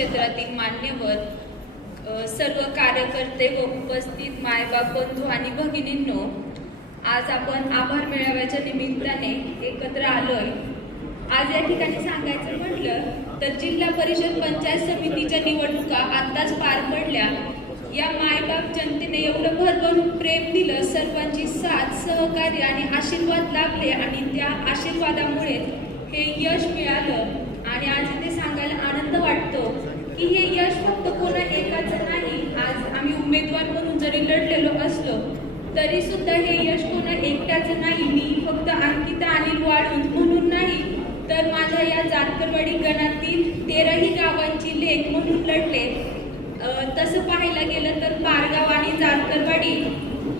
क्षेत्रातील मान्यवर, सर्व कार्यकर्ते व उपस्थित मायबाप बंधू आणि भगिनींनो, आज आपण आभार मेळाव्याच्या निमित्ताने एकत्र आलोय। आज या ठिकाणी सांगायचं म्हटलं तर जिल्हा परिषद पंचायत समितीच्या निवडणुका आत्ताच पार पडल्या। या मायबाप जनतेने एवढं भरभरून प्रेम दिलं, सर्वांची साथ, सहकार्य आणि आशीर्वाद लाभले आणि त्या आशीर्वादामुळे हे यश मिळालं। आणि आज इथे सांगायला आनंद वाटतो की हे यश फक्त कोणा एकाचं नाही। आज आम्ही उमेदवार म्हणून जरी लढलेलो असलो तरी सुद्धा हे यश कोणा एकट्याचं नाही। मी फक्त अंकिता अनिल वाळुंज म्हणून नाही तर माझ्या या जारकरवाडी गणातील 13ही गावांची लेक म्हणून लढले। तसं पाहायला गेलं तर पारगाव आणि जारकरवाडी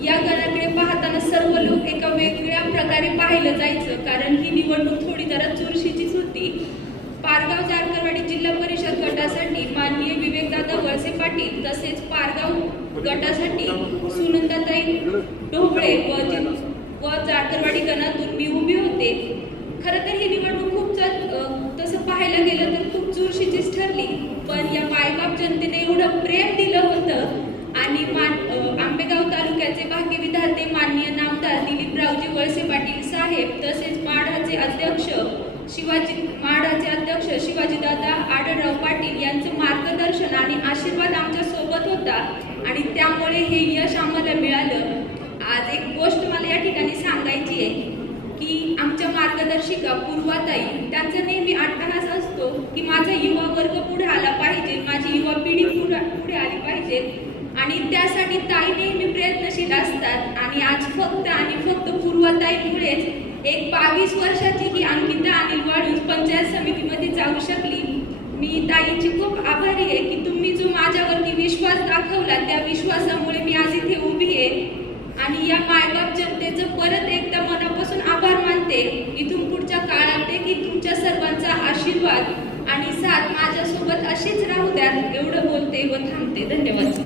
या गणाकडे पाहताना सर्व लोक एका वेगवेगळ्या प्रकारे पाहिलं जायचं, कारण ही निवडणूक थोडी जरा चुरशीचीच होती। पारगाव जारकरवाडी जिल्हा परिषद गटासाठी माननीय विवेकदादा वळसे पाटील, तसेच पारगाव गटासाठी सुनंदाताई ढोबळे व जारकरवाडी गणातून मी उभी होते। खरं तर ही निवडणूक खूप तसं पाहायला गेलं तर खूप चुरशीचीच ठरली, पण या मायबाप जनतेने एवढं प्रेम दिलं होतं आणि आंबेगाव तालुक्याचे भाग्यविधाते माननीय नामदार दिलीपरावजी वळसे पाटील साहेब, तसेच माढाचे अध्यक्ष शिवाजीदादा आढळराव पाटील यांचं मार्गदर्शन आणि आशीर्वाद आमच्या सोबत होता आणि त्यामुळे हे यश आम्हाला मिळालं। आज एक गोष्ट मला या ठिकाणी सांगायची आहे की आमच्या मार्गदर्शिका पूर्वाताई, त्यांचा नेहमी अट्टहास असतो की माझा युवा वर्ग पुढे आला पाहिजे, माझी युवा पिढी पुढे आली पाहिजे आणि त्यासाठी ताई नेहमी प्रयत्नशील असतात। आणि आज फक्त आणि फक्त पूर्वाताईमुळेच एक 22 वर्षाची ही अंकिता अनिल वाळुंज पंचायत समितीमध्ये जाऊ शकली। मी ताईंची खूप आभारी आहे की तुम्ही जो माझ्यावरती विश्वास दाखवला, त्या विश्वासामुळे मी आज इथे उभी आहे आणि या मायबाप जनतेचं परत एकदा मनापासून आभार मानते। इथून पुढच्या काळात की तुमच्या सर्वांचा आशीर्वाद आणि साथ माझ्यासोबत अशीच राहू द्या, एवढं बोलते व थांबते। धन्यवाद।